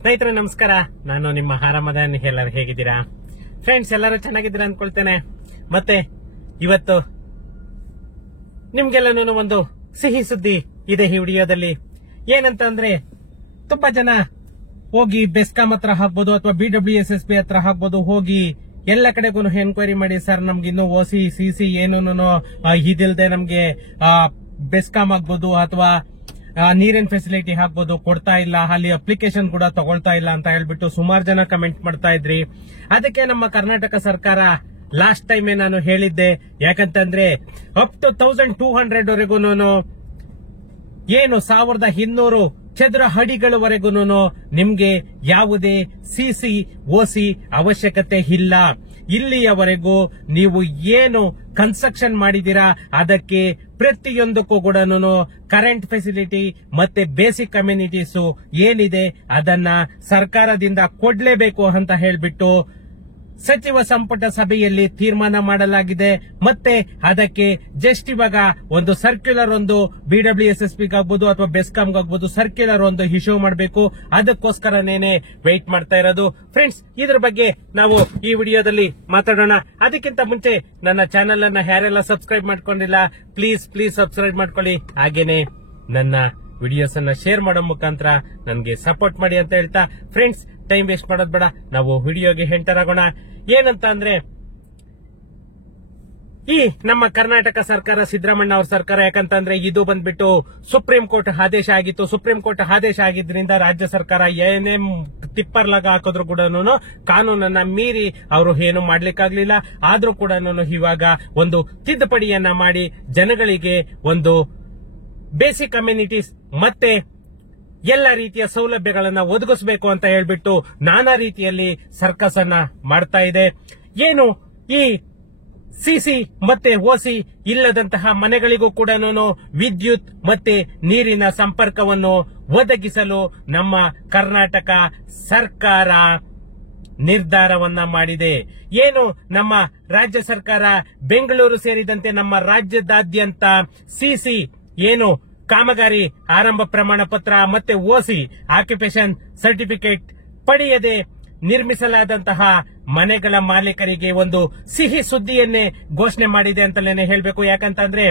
ಸ್ನೇಹಿತರೆ ನಮಸ್ಕಾರ, ನಾನು ನಿಮ್ಮ ಹಾರಮದನ್. ಎಲ್ಲರೂ ಹೇಗಿದ್ದೀರಾ ಫ್ರೆಂಡ್ಸ್? ಎಲ್ಲರೂ ಚೆನ್ನಾಗಿದ್ದೀರಾ ಅನ್ಕೊಳ್ತೇನೆ. ಮತ್ತೆ ಇವತ್ತು ನಿಮ್ಗೆಲ್ಲನೂ ಒಂದು ಸಿಹಿ ಸುದ್ದಿ ಇದೆ ಈ ವಿಡಿಯೋದಲ್ಲಿ. ಏನಂತ ಅಂದ್ರೆ, ತುಂಬಾ ಜನ ಹೋಗಿ ಬೆಸ್ಕಾಂ ಹತ್ರ ಹಾಕ್ಬೋದು ಅಥವಾ BWSSB ಹತ್ರ ಹಾಕ್ಬೋದು, ಹೋಗಿ ಎಲ್ಲ ಕಡೆಗೂ ಎನ್ಕ್ವೈರಿ ಮಾಡಿ, ಸರ್ ನಮ್ಗೆ ಇನ್ನು OC CC ಏನೂನು ಇದಿಲ್ದೆ ನಮ್ಗೆ ಬೆಸ್ಕಾಂ ಆಗ್ಬೋದು ಅಥವಾ ನೀರಿನ ಫೆಸಿಲಿಟಿ ಹಾಕ್ಬೋದು, ಕೊಡ್ತಾ ಇಲ್ಲ, ಅಲ್ಲಿ ಅಪ್ಲಿಕೇಶನ್ ಕೂಡ ತಗೊಳ್ತಾ ಇಲ್ಲ ಅಂತ ಹೇಳ್ಬಿಟ್ಟು ಸುಮಾರು ಜನ ಕಮೆಂಟ್ ಮಾಡ್ತಾ ಇದ್ರಿ. ಅದಕ್ಕೆ ನಮ್ಮ ಕರ್ನಾಟಕ ಸರ್ಕಾರ ಲಾಸ್ಟ್ ಟೈಮ್ ನಾನು ಹೇಳಿದ್ದೆ, ಯಾಕಂತಂದ್ರೆ ಅಪ್ ಟು 1200 ವರೆಗೂ ಏನು 1200 ಚದರ ಅಡಿಗಳವರೆಗೂ ನಿಮ್ಗೆ ಯಾವುದೇ CC OC ಅವಶ್ಯಕತೆ ಇಲ್ಲ. ಇಲ್ಲಿಯವರೆಗೂ ನೀವು ಏನು ಕನ್ಸ್ಟ್ರಕ್ಷನ್ ಮಾಡಿದೀರಾ ಅದಕ್ಕೆ ಪ್ರತಿಯೊಂದಕ್ಕೂ ಕೂಡ ಕರೆಂಟ್ ಫೆಸಿಲಿಟಿ ಮತ್ತೆ ಬೇಸಿಕ್ ಕಮ್ಯುನಿಟೀಸ್ ಏನಿದೆ ಅದನ್ನ ಸರ್ಕಾರದಿಂದ ಕೊಡ್ಲೇಬೇಕು ಅಂತ ಹೇಳ್ಬಿಟ್ಟು ಸಚಿವ ಸಂಪುಟ ಸಭೆಯಲ್ಲಿ ತೀರ್ಮಾನ ಮಾಡಲಾಗಿದೆ. ಮತ್ತೆ ಅದಕ್ಕೆ ಜಸ್ಟ್ ಇವಾಗ ಒಂದು ಸರ್ಕ್ಯುಲರ್ ಒಂದು BWSSB ಆಗ್ಬೋದು ಅಥವಾ ಬೆಸ್ಕಾಂ ಆಗ್ಬೋದು ಸರ್ಕ್ಯುಲರ್ ಒಂದು ಇಶ್ಯೂ ಮಾಡಬೇಕು. ಅದಕ್ಕೋಸ್ಕರನೇನೆ ವೆಯ್ಟ್ ಮಾಡ್ತಾ ಇರೋದು ಫ್ರೆಂಡ್ಸ್. ಇದ್ರ ಬಗ್ಗೆ ನಾವು ಈ ವಿಡಿಯೋದಲ್ಲಿ ಮಾತಾಡೋಣ. ಅದಕ್ಕಿಂತ ಮುಂಚೆ ನನ್ನ ಚಾನೆಲ್ ಅನ್ನ ಯಾರೆಲ್ಲ ಸಬ್ಸ್ಕ್ರೈಬ್ ಮಾಡ್ಕೊಂಡಿಲ್ಲ, ಪ್ಲೀಸ್ ಸಬ್ಸ್ಕ್ರೈಬ್ ಮಾಡ್ಕೊಳ್ಳಿ. ಹಾಗೇನೆ ನನ್ನ ವಿಡಿಯೋಸ್ ಅನ್ನ ಶೇರ್ ಮಾಡೋ ಮುಖಾಂತರ ನನಗೆ ಸಪೋರ್ಟ್ ಮಾಡಿ ಅಂತ ಹೇಳ್ತಾ, ಫ್ರೆಂಡ್ಸ್ ಟೈಮ್ ವೇಸ್ಟ್ ಮಾಡೋದ್ ಬೇಡ, ನಾವು ವಿಡಿಯೋಗೆ ಎಂಟರ್ ಆಗೋಣ. ಏನಂತ ಅಂದ್ರೆ, ಈ ನಮ್ಮ ಕರ್ನಾಟಕ ಸರ್ಕಾರ, ಸಿದ್ದರಾಮಣ್ಣ ಅವ್ರ ಸರ್ಕಾರ, ಯಾಕಂತಂದ್ರೆ ಇದು ಬಂದ್ಬಿಟ್ಟು ಸುಪ್ರೀಂ ಕೋರ್ಟ್ ಆದೇಶ ಆಗಿತ್ತು. ಸುಪ್ರೀಂ ಕೋರ್ಟ್ ಆದೇಶ ಆಗಿದ್ರಿಂದ ರಾಜ್ಯ ಸರ್ಕಾರ ಏನೇ ತಿಪ್ಪರ್ಲಾಗ ಹಾಕಿದ್ರು ಕೂಡ ಕಾನೂನನ್ನ ಮೀರಿ ಅವರು ಏನು ಮಾಡ್ಲಿಕ್ಕಾಗ್ಲಿಲ್ಲ. ಆದ್ರೂ ಕೂಡ ಇವಾಗ ಒಂದು ತಿದ್ದುಪಡಿಯನ್ನ ಮಾಡಿ ಜನಗಳಿಗೆ ಒಂದು ಬೇಸಿಕ್ ಕಮ್ಯುನಿಟೀಸ್ ಮತ್ತೆ ಎಲ್ಲ ರೀತಿಯ ಸೌಲಭ್ಯಗಳನ್ನ ಒದಗಿಸಬೇಕು ಅಂತ ಹೇಳ್ಬಿಟ್ಟು ನಾನಾ ರೀತಿಯಲ್ಲಿ ಸರ್ಕಸ್ ಅನ್ನ ಮಾಡ್ತಾ ಇದೆ. ಏನು ಈ CC ಮತ್ತೆ OC ಇಲ್ಲದಂತಹ ಮನೆಗಳಿಗೂ ಕೂಡ ವಿದ್ಯುತ್ ಮತ್ತೆ ನೀರಿನ ಸಂಪರ್ಕವನ್ನು ಒದಗಿಸಲು ನಮ್ಮ ಕರ್ನಾಟಕ ಸರ್ಕಾರ ನಿರ್ಧಾರವನ್ನ ಮಾಡಿದೆ. ಏನು ನಮ್ಮ ರಾಜ್ಯ ಸರ್ಕಾರ ಬೆಂಗಳೂರು ಸೇರಿದಂತೆ ನಮ್ಮ ರಾಜ್ಯದಾದ್ಯಂತ CC ಏನು ಕಾಮಗಾರಿ ಆರಂಭ ಪ್ರಮಾಣ ಪತ್ರ ಮತ್ತೆ OC ಆಕ್ಯುಪೇಷನ್ ಸರ್ಟಿಫಿಕೇಟ್ ಪಡೆಯದೆ ನಿರ್ಮಿಸಲಾದಂತಹ ಮನೆಗಳ ಮಾಲೀಕರಿಗೆ ಒಂದು ಸಿಹಿ ಸುದ್ದಿಯನ್ನೇ ಘೋಷಣೆ ಮಾಡಿದೆ ಅಂತಲೇ ಹೇಳಬೇಕು. ಯಾಕಂತಂದ್ರೆ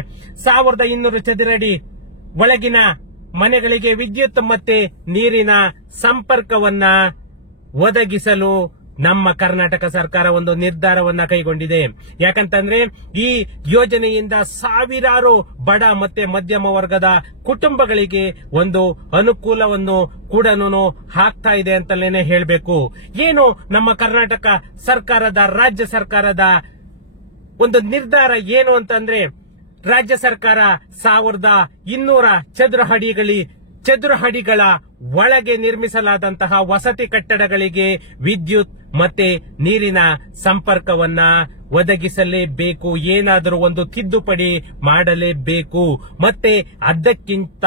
1200 ಚದರ ಅಡಿ ಒಳಗಿನ ಮನೆಗಳಿಗೆ ವಿದ್ಯುತ್ ಮತ್ತೆ ನೀರಿನ ಸಂಪರ್ಕವನ್ನ ಒದಗಿಸಲು ನಮ್ಮ ಕರ್ನಾಟಕ ಸರ್ಕಾರ ಒಂದು ನಿರ್ಧಾರವನ್ನ ಕೈಗೊಂಡಿದೆ. ಯಾಕಂತಂದ್ರೆ ಈ ಯೋಜನೆಯಿಂದ ಸಾವಿರಾರು ಬಡ ಮತ್ತೆ ಮಧ್ಯಮ ವರ್ಗದ ಕುಟುಂಬಗಳಿಗೆ ಒಂದು ಅನುಕೂಲವನ್ನು ಕೂಡ ಆಗ್ತಾ ಇದೆ ಅಂತಲೇ ಹೇಳಬೇಕು. ಏನು ನಮ್ಮ ಕರ್ನಾಟಕ ಸರ್ಕಾರದ, ರಾಜ್ಯ ಸರ್ಕಾರದ ಒಂದು ನಿರ್ಧಾರ ಏನು ಅಂತಂದ್ರೆ, ರಾಜ್ಯ ಸರ್ಕಾರ 1200 ಚದುರ ಅಡಿಗಳ ಒಳಗೆ ನಿರ್ಮಿಸಲಾದಂತಹ ವಸತಿ ಕಟ್ಟಡಗಳಿಗೆ ವಿದ್ಯುತ್ ಮತ್ತೆ ನೀರಿನ ಸಂಪರ್ಕವನ್ನ ಒದಗಿಸಲೇಬೇಕು. ಏನಾದರೂ ಒಂದು ತಿದ್ದುಪಡಿ ಮಾಡಲೇಬೇಕು. ಮತ್ತೆ ಅದಕ್ಕಿಂತ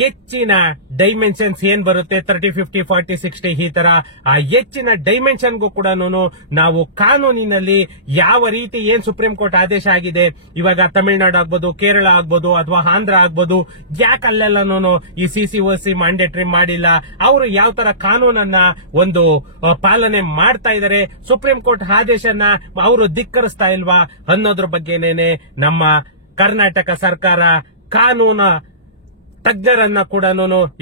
ಹೆಚ್ಚಿನ ಡೈಮೆನ್ಷನ್ಸ್ ಏನ್ ಬರುತ್ತೆ, 30, 50, 40, 60 ಈ ತರ ಆ ಹೆಚ್ಚಿನ ಡೈಮೆನ್ಷನ್ಗೂ ಕೂಡ ನಾವು ಕಾನೂನಿನಲ್ಲಿ ಯಾವ ರೀತಿ ಏನ್ ಸುಪ್ರೀಂ ಕೋರ್ಟ್ ಆದೇಶ ಆಗಿದೆ, ಇವಾಗ ತಮಿಳುನಾಡು ಆಗ್ಬೋದು, ಕೇರಳ ಆಗ್ಬೋದು ಅಥವಾ ಆಂಧ್ರ ಆಗ್ಬೋದು, ಯಾಕೆ ಅಲ್ಲೆಲ್ಲನೂ ಈ CC OC ಮ್ಯಾಂಡೇಟರಿ ಮಾಡಿಲ್ಲ, ಅವರು ಯಾವ ತರ ಕಾನೂನನ್ನ ಒಂದು ಪಾಲನೆ ಮಾಡ್ತಾ ಇದ್ದಾರೆ, ಸುಪ್ರೀಂ ಕೋರ್ಟ್ ಆದೇಶನ ಅವರು ಧಿಕ್ಕರಿಸ್ತಾ ಇಲ್ವಾ ಅನ್ನೋದ್ರ ಬಗ್ಗೆನೇನೆ ನಮ್ಮ ಕರ್ನಾಟಕ ಸರ್ಕಾರ ಕಾನೂನು ತಜ್ಞರನ್ನ ಕೂಡ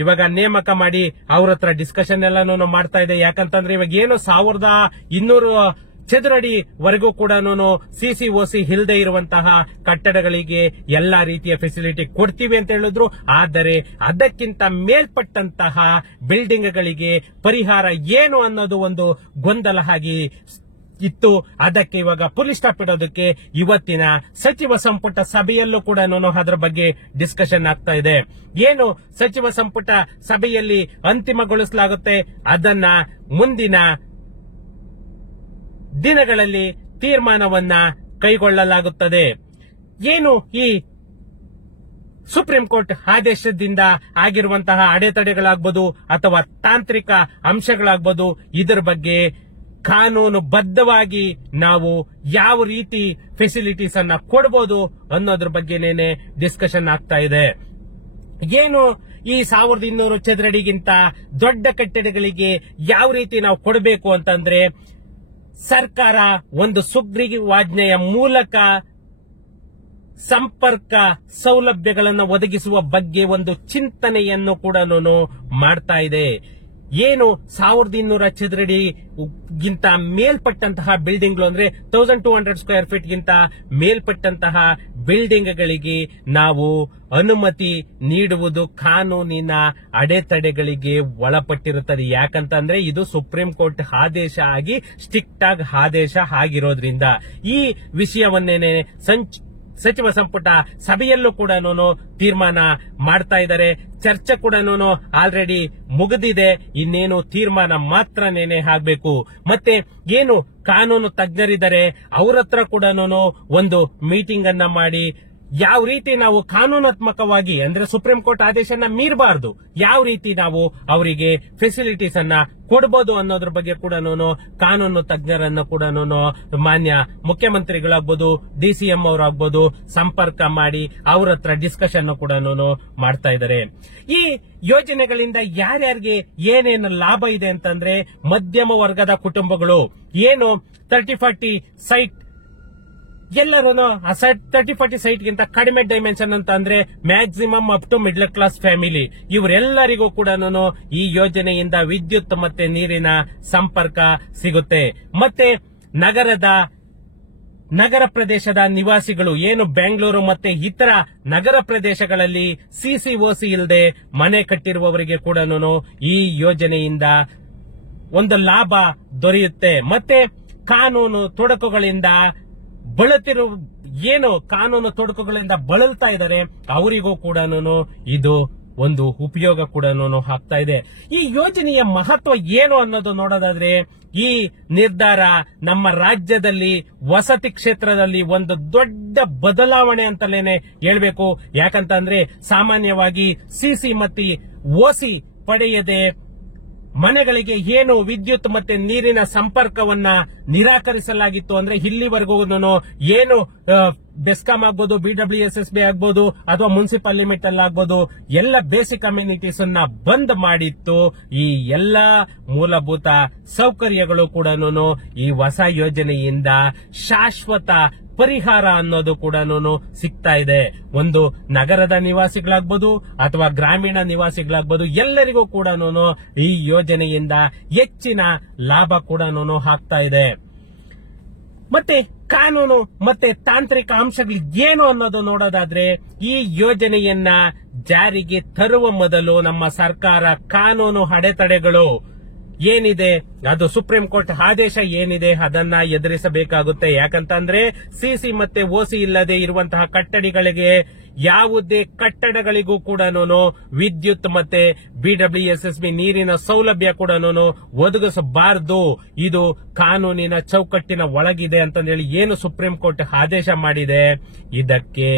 ಇವಾಗ ನೇಮಕ ಮಾಡಿ ಅವ್ರ ಹತ್ರ ಡಿಸ್ಕಷನ್ ಎಲ್ಲಾನು ಮಾಡ್ತಾ ಇದೆ. ಯಾಕಂತಂದ್ರೆ ಇವಾಗ ಏನು 1200 ಚದರಡಿ ವರೆಗೂ ಕೂಡ CC OC ಇಲ್ಲದೆ ಇರುವಂತಹ ಕಟ್ಟಡಗಳಿಗೆ ಎಲ್ಲಾ ರೀತಿಯ ಫೆಸಿಲಿಟಿ ಕೊಡ್ತೀವಿ ಅಂತ ಹೇಳಿದ್ರು. ಆದರೆ ಅದಕ್ಕಿಂತ ಮೇಲ್ಪಟ್ಟಂತಹ ಬಿಲ್ಡಿಂಗ್ಗಳಿಗೆ ಪರಿಹಾರ ಏನು ಅನ್ನೋದು ಒಂದು ಗೊಂದಲ ಆಗಿ ಇತ್ತು. ಅದಕ್ಕೆ ಇವಾಗ ಫುಲ್ ಸ್ಟಾಪ್ ಇಡೋದಕ್ಕೆ ಇವತ್ತಿನ ಸಚಿವ ಸಂಪುಟ ಸಭೆಯಲ್ಲೂ ಕೂಡ ಅದರ ಬಗ್ಗೆ ಡಿಸ್ಕಷನ್ ಆಗ್ತಾ ಇದೆ. ಏನು ಸಚಿವ ಸಂಪುಟ ಸಭೆಯಲ್ಲಿ ಅಂತಿಮಗೊಳಿಸಲಾಗುತ್ತೆ ಅದನ್ನ ಮುಂದಿನ ದಿನಗಳಲ್ಲಿ ತೀರ್ಮಾನವನ್ನ ಕೈಗೊಳ್ಳಲಾಗುತ್ತದೆ. ಏನು ಈ ಸುಪ್ರೀಂ ಕೋರ್ಟ್ ಆದೇಶದಿಂದ ಆಗಿರುವಂತಹ ಅಡೆತಡೆಗಳಾಗಬಹುದು ಅಥವಾ ತಾಂತ್ರಿಕ ಅಂಶಗಳಾಗಬಹುದು, ಇದರ ಬಗ್ಗೆ ಕಾನೂನುಬದ್ಧವಾಗಿ ನಾವು ಯಾವ ರೀತಿ ಫೆಸಿಲಿಟೀಸ್ ಅನ್ನ ಕೊಡಬಹುದು ಅನ್ನೋದ್ರ ಬಗ್ಗೆನೇನೆ ಡಿಸ್ಕಷನ್ ಆಗ್ತಾ ಇದೆ. ಏನು ಈ 1200 ಚದರಡಿಗಿಂತ ದೊಡ್ಡ ಕಟ್ಟಡಗಳಿಗೆ ಯಾವ ರೀತಿ ನಾವು ಕೊಡಬೇಕು ಅಂತಂದ್ರೆ ಸರ್ಕಾರ ಒಂದು ಸುಗ್ರೀವಾಜ್ಞೆಯ ಮೂಲಕ ಸಂಪರ್ಕ ಸೌಲಭ್ಯಗಳನ್ನು ಒದಗಿಸುವ ಬಗ್ಗೆ ಒಂದು ಚಿಂತನೆಯನ್ನು ಕೂಡ ಮಾಡ್ತಾ ಇದೆ. ಏನು 1200 ಚದರಡಿಗಿಂತ ಮೇಲ್ಪಟ್ಟಂತಹ ಬಿಲ್ಡಿಂಗ್ಗಳು ಅಂದ್ರೆ 1200 ಸ್ಕ್ವೇರ್ ಫೀಟ್ ಗಿಂತ ಮೇಲ್ಪಟ್ಟಂತಹ ಬಿಲ್ಡಿಂಗ್ಗಳಿಗೆ ನಾವು ಅನುಮತಿ ನೀಡುವುದು ಕಾನೂನಿನ ಅಡೆತಡೆಗಳಿಗೆ ಒಳಪಟ್ಟಿರುತ್ತದೆ. ಯಾಕಂತಂದ್ರೆ ಇದು ಸುಪ್ರೀಂ ಕೋರ್ಟ್ ಆದೇಶ ಆಗಿ ಸ್ಟ್ರಿಕ್ಟ್ ಆಗಿ ಆದೇಶ ಆಗಿರೋದ್ರಿಂದ ಈ ವಿಷಯವನ್ನೇನೆ ಸಚಿವ ಸಂಪುಟ ಸಭೆಯಲ್ಲೂ ಕೂಡ ತೀರ್ಮಾನ ಮಾಡ್ತಾ ಇದ್ದಾರೆ. ಚರ್ಚೆ ಕೂಡ ಆಲ್ರೆಡಿ ಮುಗಿದಿದೆ. ಇನ್ನೇನು ತೀರ್ಮಾನ ಮಾತ್ರನೇನೆ ಆಗಬೇಕು. ಮತ್ತೆ ಏನು ಕಾನೂನು ತಜ್ಞರಿದ್ದಾರೆ ಅವರ ಹತ್ರ ಕೂಡ ಒಂದು ಮೀಟಿಂಗ್ ಅನ್ನ ಮಾಡಿ ಯಾವ ರೀತಿ ನಾವು ಕಾನೂನಾತ್ಮಕವಾಗಿ ಅಂದ್ರೆ ಸುಪ್ರೀಂ ಕೋರ್ಟ್ ಆದೇಶನ ಮೀರಬಾರದು, ಯಾವ ರೀತಿ ನಾವು ಅವರಿಗೆ ಫೆಸಿಲಿಟೀಸ್ ಅನ್ನ ಕೊಡಬಹುದು ಅನ್ನೋದ್ರ ಬಗ್ಗೆ ಕೂಡ ಕಾನೂನು ತಜ್ಞರನ್ನು ಕೂಡ ಮಾನ್ಯ ಮುಖ್ಯಮಂತ್ರಿಗಳಾಗ್ಬೋದು, ಡಿಸಿಎಂ ಅವರಾಗ್ಬೋದು ಸಂಪರ್ಕ ಮಾಡಿ ಅವ್ರ ಹತ್ರ ಡಿಸ್ಕಷನ್ ಕೂಡ ಮಾಡ್ತಾ ಇದ್ದಾರೆ. ಈ ಯೋಜನೆಗಳಿಂದ ಯಾರ್ಯಾರಿಗೆ ಏನೇನು ಲಾಭ ಇದೆ ಅಂತಂದ್ರೆ ಮಧ್ಯಮ ವರ್ಗದ ಕುಟುಂಬಗಳು ಏನು 30-40 ಸೈಟ್ ಎಲ್ಲರೂ 30-40 ಸೈಟ್ ಗಿಂತ ಕಡಿಮೆ ಡೈಮೆನ್ಷನ್ ಅಂತ ಅಂದ್ರೆ maximum up to middle class family ಇವರೆಲ್ಲರಿಗೂ ಕೂಡ ಈ ಯೋಜನೆಯಿಂದ ವಿದ್ಯುತ್ ಮತ್ತೆ ನೀರಿನ ಸಂಪರ್ಕ ಸಿಗುತ್ತೆ. ಮತ್ತೆ ನಗರ ಪ್ರದೇಶದ ನಿವಾಸಿಗಳು ಏನು ಬೆಂಗಳೂರು ಮತ್ತೆ ಇತರ ನಗರ ಪ್ರದೇಶಗಳಲ್ಲಿ ಸಿಸಿಒಸಿ ಇಲ್ಲದೆ ಮನೆ ಕಟ್ಟಿರುವವರಿಗೆ ಕೂಡ ಈ ಯೋಜನೆಯಿಂದ ಒಂದು ಲಾಭ ದೊರೆಯುತ್ತೆ. ಮತ್ತೆ ಕಾನೂನು ತೊಡಕುಗಳಿಂದ ಬಳಲ್ತಾ ಇದ್ದಾರೆ ಅವರಿಗೂ ಕೂಡ ಇದು ಒಂದು ಉಪಯೋಗ ಕೂಡ ಆಗ್ತಾ ಇದೆ. ಈ ಯೋಜನೆಯ ಮಹತ್ವ ಏನು ಅನ್ನೋದು ನೋಡೋದಾದ್ರೆ ಈ ನಿರ್ಧಾರ ನಮ್ಮ ರಾಜ್ಯದಲ್ಲಿ ವಸತಿ ಕ್ಷೇತ್ರದಲ್ಲಿ ಒಂದು ದೊಡ್ಡ ಬದಲಾವಣೆ ಅಂತಲೇನೆ ಹೇಳ್ಬೇಕು. ಯಾಕಂತಂದ್ರೆ ಸಾಮಾನ್ಯವಾಗಿ ಸಿಸಿ ಮತ್ತೆ ಓಸಿ ಪಡೆಯದೆ ಮನೆಗಳಿಗೆ ಏನು ವಿದ್ಯುತ್ ಮತ್ತೆ ನೀರಿನ ಸಂಪರ್ಕವನ್ನ ನಿರಾಕರಿಸಲಾಗಿತ್ತು. ಅಂದ್ರೆ ಇಲ್ಲಿವರೆಗೂ ಏನು ಬೆಸ್ಕಾಂ ಆಗ್ಬೋದು, ಬಿಡಬ್ಲ್ಯೂಎಸ್ಎಸ್ಬಿ ಆಗ್ಬೋದು ಅಥವಾ ಮುನ್ಸಿಪಲ್ ಲಿಮಿಟ್ ಅಲ್ಲಿ ಆಗ್ಬೋದು ಎಲ್ಲ ಬೇಸಿಕ್ ಕಮ್ಯುನಿಟೀಸ್ ಅನ್ನ ಬಂದ್ ಮಾಡಿತ್ತು. ಈ ಎಲ್ಲಾ ಮೂಲಭೂತ ಸೌಕರ್ಯಗಳು ಕೂಡ ಈ ಹೊಸ ಯೋಜನೆಯಿಂದ ಶಾಶ್ವತ ಪರಿಹಾರ ಅನ್ನೋದು ಕೂಡ ಸಿಗ್ತಾ ಇದೆ. ಒಂದು ನಗರದ ನಿವಾಸಿಗಳಾಗ್ಬೋದು ಅಥವಾ ಗ್ರಾಮೀಣ ನಿವಾಸಿಗಳಾಗ್ಬೋದು ಎಲ್ಲರಿಗೂ ಕೂಡ ಈ ಯೋಜನೆಯಿಂದ ಹೆಚ್ಚಿನ ಲಾಭ ಕೂಡ ಆಗ್ತಾ ಇದೆ. ಮತ್ತೆ ಕಾನೂನು ಮತ್ತೆ ತಾಂತ್ರಿಕ ಅಂಶಗಳು ಏನು ಅನ್ನೋದು ನೋಡೋದಾದ್ರೆ ಈ ಯೋಜನೆಯನ್ನ ಜಾರಿಗೆ ತರುವ ಮೊದಲು ನಮ್ಮ ಸರ್ಕಾರ ಕಾನೂನು ಅಡೆತಡೆಗಳು ಏನಿದೆ ಅದು ಸುಪ್ರೀಂ ಕೋರ್ಟ್ ಆದೇಶ ಏನಿದೆ ಅದನ್ನ ಎದುರಿಸಬೇಕಾಗುತ್ತೆ. ಯಾಕಂತಂದ್ರೆ ಸಿಸಿ ಮತ್ತೆ ಓಸಿ ಇಲ್ಲದೆ ಇರುವಂತಹ ಕಟ್ಟಡಗಳಿಗೆ ಯಾವುದೇ ಕಟ್ಟಡಗಳಿಗೂ ಕೂಡ ವಿದ್ಯುತ್ ಮತ್ತೆ ಬಿಡಬ್ಲ್ಯೂಎಸ್ಎಸ್ಬಿ ನೀರಿನ ಸೌಲಭ್ಯ ಕೂಡ ಒದಗಿಸಬಾರದು. ಇದು ಕಾನೂನಿನ ಚೌಕಟ್ಟಿನ ಒಳಗಿದೆ ಅಂತಂದೇಳಿ ಏನು ಸುಪ್ರೀಂ ಕೋರ್ಟ್ ಆದೇಶ ಮಾಡಿದೆ ಇದಕ್ಕೆ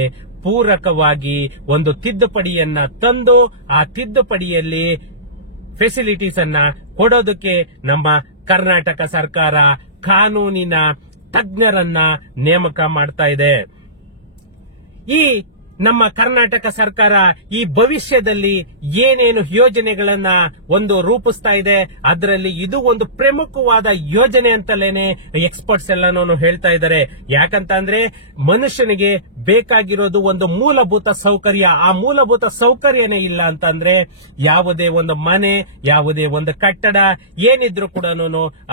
ಪೂರಕವಾಗಿ ಒಂದು ತಿದ್ದುಪಡಿಯನ್ನ ತಂದು ಆ ತಿದ್ದುಪಡಿಯಲ್ಲಿ ಫೆಸಿಲಿಟೀಸ್ ಅನ್ನ ಕೊಡೋದಕ್ಕೆ ನಮ್ಮ ಕರ್ನಾಟಕ ಸರ್ಕಾರ ಕಾನೂನಿನ ತಜ್ಞರನ್ನ ನೇಮಕ ಮಾಡ್ತಾ ಇದೆ. ಈ ನಮ್ಮ ಕರ್ನಾಟಕ ಸರ್ಕಾರ ಈ ಭವಿಷ್ಯದಲ್ಲಿ ಏನೇನು ಯೋಜನೆಗಳನ್ನ ಒಂದು ರೂಪಿಸ್ತಾ ಇದೆ ಅದರಲ್ಲಿ ಇದು ಒಂದು ಪ್ರಮುಖವಾದ ಯೋಜನೆ ಅಂತಲೇನೆ ಎಕ್ಸ್ಪರ್ಟ್ಸ್ ಎಲ್ಲಾನು ಹೇಳ್ತಾ ಇದ್ದಾರೆ. ಯಾಕಂತಂದ್ರೆ ಮನುಷ್ಯನಿಗೆ ಬೇಕಾಗಿರೋದು ಒಂದು ಮೂಲಭೂತ ಸೌಕರ್ಯ. ಆ ಮೂಲಭೂತ ಸೌಕರ್ಯನೇ ಇಲ್ಲ ಅಂತಂದ್ರೆ ಯಾವುದೇ ಒಂದು ಮನೆ, ಯಾವುದೇ ಒಂದು ಕಟ್ಟಡ ಏನಿದ್ರು ಕೂಡ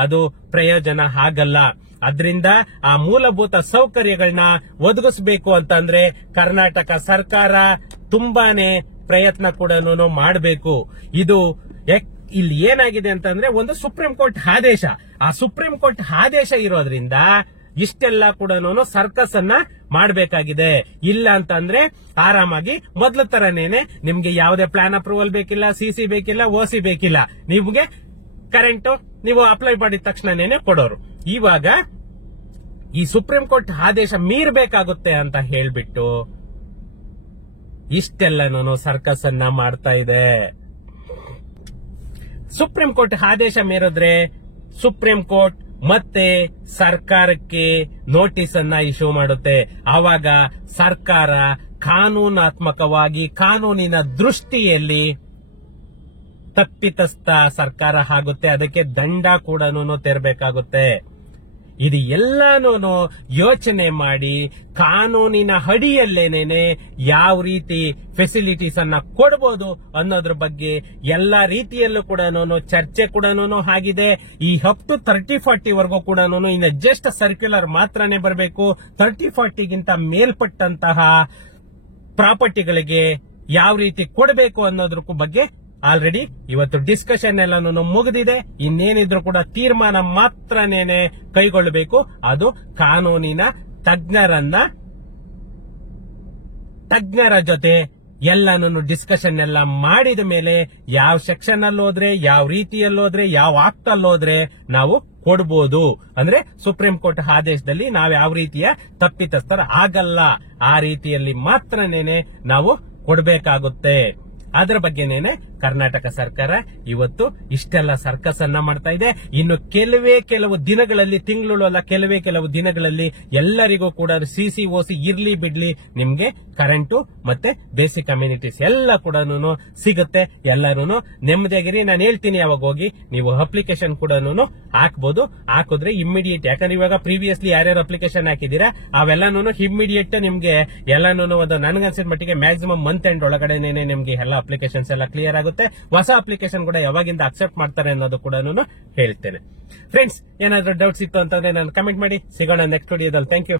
ಅದು ಪ್ರಯೋಜನ ಆಗಲ್ಲ. ಅದರಿಂದ ಆ ಮೂಲಭೂತ ಸೌಕರ್ಯಗಳನ್ನ ಒದಗಿಸಬೇಕು ಅಂತಂದ್ರೆ ಕರ್ನಾಟಕ ಸರ್ಕಾರ ತುಂಬಾನೇ ಪ್ರಯತ್ನ ಕೂಡ ಮಾಡಬೇಕು. ಇದು ಇಲ್ಲಿ ಏನಾಗಿದೆ ಅಂತಂದ್ರೆ ಒಂದು ಸುಪ್ರೀಂ ಕೋರ್ಟ್ ಆದೇಶ, ಆ ಸುಪ್ರೀಂ ಕೋರ್ಟ್ ಆದೇಶ ಇರೋದ್ರಿಂದ ಇಷ್ಟೆಲ್ಲ ಕೂಡ ಸರ್ಕಸ್ ಅನ್ನ ಮಾಡಬೇಕಾಗಿದೆ. ಇಲ್ಲ ಅಂತಂದ್ರೆ ಆರಾಮಾಗಿ ಮೊದಲ ತರನೇನೆ ನಿಮ್ಗೆ ಯಾವುದೇ ಪ್ಲಾನ್ ಅಪ್ರೂವಲ್ ಬೇಕಿಲ್ಲ, ಸಿಸಿ ಬೇಕಿಲ್ಲ, ಓಸಿ ಬೇಕಿಲ್ಲ, ನಿಮ್ಗೆ ಕರೆಂಟ್ ನೀವು ಅಪ್ಲೈ ಮಾಡಿದ ತಕ್ಷಣನೇ ಕೊಡೋರು. ಇವಾಗ ಈ ಸುಪ್ರೀಂ ಕೋರ್ಟ್ ಆದೇಶ ಮೀರಬೇಕಾಗುತ್ತೆ ಅಂತ ಹೇಳ್ಬಿಟ್ಟು ಇಷ್ಟೆಲ್ಲನೂ ಸರ್ಕಸ್ ಅನ್ನ ಮಾಡ್ತಾ ಇದೆ. ಸುಪ್ರೀಂ ಕೋರ್ಟ್ ಆದೇಶ ಮೀರಿದ್ರೆ ಸುಪ್ರೀಂ ಕೋರ್ಟ್ ಮತ್ತೆ ಸರ್ಕಾರಕ್ಕೆ ನೋಟಿಸ್ ಅನ್ನ ಇಶ್ಯೂ ಮಾಡುತ್ತೆ. ಆವಾಗ ಸರ್ಕಾರ ಕಾನೂನಾತ್ಮಕವಾಗಿ ಕಾನೂನಿನ ದೃಷ್ಟಿಯಲ್ಲಿ ತಪ್ಪಿತಸ್ಥ ಸರ್ಕಾರ ಆಗುತ್ತೆ. ಅದಕ್ಕೆ ದಂಡ ಕೂಡ ತೆರಬೇಕಾಗುತ್ತೆ. ಇದು ಎಲ್ಲಾನು ಯೋಚನೆ ಮಾಡಿ ಕಾನೂನಿನ ಅಡಿಯಲ್ಲೇನೆ ಯಾವ ರೀತಿ ಫೆಸಿಲಿಟೀಸ್ ಅನ್ನ ಕೊಡಬಹುದು ಅನ್ನೋದ್ರ ಬಗ್ಗೆ ಎಲ್ಲಾ ರೀತಿಯಲ್ಲೂ ಕೂಡ ಚರ್ಚೆ ಕೂಡ ಆಗಿದೆ. ಈ ಅಪ್ ಟು 30-40 ವರೆಗೂ ಕೂಡ ಇನ್ನು ಜಸ್ಟ್ ಸರ್ಕ್ಯುಲರ್ ಮಾತ್ರನೇ ಬರಬೇಕು. 30-40 ಗಿಂತ ಮೇಲ್ಪಟ್ಟಂತಹ ಪ್ರಾಪರ್ಟಿಗಳಿಗೆ ಯಾವ ರೀತಿ ಕೊಡಬೇಕು ಅನ್ನೋದ್ರ ಬಗ್ಗೆ ಆಲ್ರೆಡಿ ಇವತ್ತು ಡಿಸ್ಕಷನ್ ಎಲ್ಲಾನು ಮುಗಿದಿದೆ. ಇನ್ನೇನಿದ್ರು ಕೂಡ ತೀರ್ಮಾನ ಮಾತ್ರನೇನೆ ಕೈಗೊಳ್ಳಬೇಕು. ಅದು ಕಾನೂನಿನ ತಜ್ಞರ ಜೊತೆ ಎಲ್ಲಾನು ಡಿಸ್ಕಷನ್ ಎಲ್ಲ ಮಾಡಿದ ಮೇಲೆ ಯಾವ ಸೆಕ್ಷನ್ ಅಲ್ಲಿ ಹೋದ್ರೆ, ಯಾವ ರೀತಿಯಲ್ಲಿ ಹೋದ್ರೆ, ಯಾವ ಆಕ್ಟ್ ಅಲ್ಲಿ ಹೋದ್ರೆ ನಾವು ಕೊಡಬಹುದು. ಅಂದ್ರೆ ಸುಪ್ರೀಂ ಕೋರ್ಟ್ ಆದೇಶದಲ್ಲಿ ನಾವು ಯಾವ ರೀತಿಯ ತಪ್ಪಿತಸ್ಥರ ಆಗಲ್ಲ, ಆ ರೀತಿಯಲ್ಲಿ ಮಾತ್ರನೇನೆ ನಾವು ಕೊಡಬೇಕಾಗುತ್ತೆ. ಅದರ ಬಗ್ಗೆನೇನೆ ಕರ್ನಾಟಕ ಸರ್ಕಾರ ಇವತ್ತು ಇಷ್ಟೆಲ್ಲ ಸರ್ಕಸ್ ಅನ್ನ ಮಾಡ್ತಾ ಇದೆ. ಇನ್ನು ಕೆಲವು ದಿನಗಳಲ್ಲಿ, ತಿಂಗಳು ಅಲ್ಲ, ಕೆಲವು ದಿನಗಳಲ್ಲಿ ಎಲ್ಲರಿಗೂ ಕೂಡ CCOC ಇರ್ಲಿ ಬಿಡ್ಲಿ ನಿಮ್ಗೆ ಕರೆಂಟು ಮತ್ತೆ ಬೇಸಿಕ್ ಕಮ್ಯುನಿಟೀಸ್ ಎಲ್ಲ ಕೂಡ ಸಿಗುತ್ತೆ. ಎಲ್ಲರೂ ನೆಮ್ಮದಿಯಾಗಿರಿ. ನಾನು ಹೇಳ್ತೀನಿ ಯಾವಾಗ ಹೋಗಿ ನೀವು ಅಪ್ಲಿಕೇಶನ್ ಕೂಡ ಹಾಕಬಹುದು. ಹಾಕಿದ್ರೆ ಇಮ್ಮಿಡಿಯೇಟ್, ಯಾಕಂದ್ರೆ ಇವಾಗ ಪ್ರೀವಿಯಸ್ಲಿ ಯಾರ್ಯಾರು ಅಪ್ಲಿಕೇಶನ್ ಹಾಕಿದೀರಾ ಅವೆಲ್ಲಾನು ಇಮ್ಮಿಡಿಯೇಟ್ ನಿಮ್ಗೆ ಎಲ್ಲಾನು ನನಗನ್ಸಿದ ಮಟ್ಟಿಗೆ ಮ್ಯಾಕ್ಸಿಮಮ್ ಮಂತ್ ಎಂಡ್ ಒಳಗಡೆನೆ ನಿಮ್ಗೆ ಎಲ್ಲ ಅಪ್ಲಿಕೇಶನ್ಸ್ ಎಲ್ಲ ಕ್ಲಿಯರ್ ಆಗುತ್ತೆ. ಹೊಸ ಅಪ್ಲಿಕೇಶನ್ ಕೂಡ ಯಾವಾಗಿಂದ ಅಕ್ಸೆಪ್ಟ್ ಮಾಡ್ತಾರೆ ಅನ್ನೋದು ಕೂಡ ಹೇಳ್ತೇನೆ. ಫ್ರೆಂಡ್ಸ್, ಏನಾದ್ರೂ ಡೌಟ್ಸ್ ಇತ್ತು ಅಂತಂದ್ರೆ ನಾನು ಕಮೆಂಟ್ ಮಾಡಿ. ಸಿಗೋಣ ನೆಕ್ಸ್ಟ್ ವಿಡಿಯೋದಲ್ಲಿ. Thank you.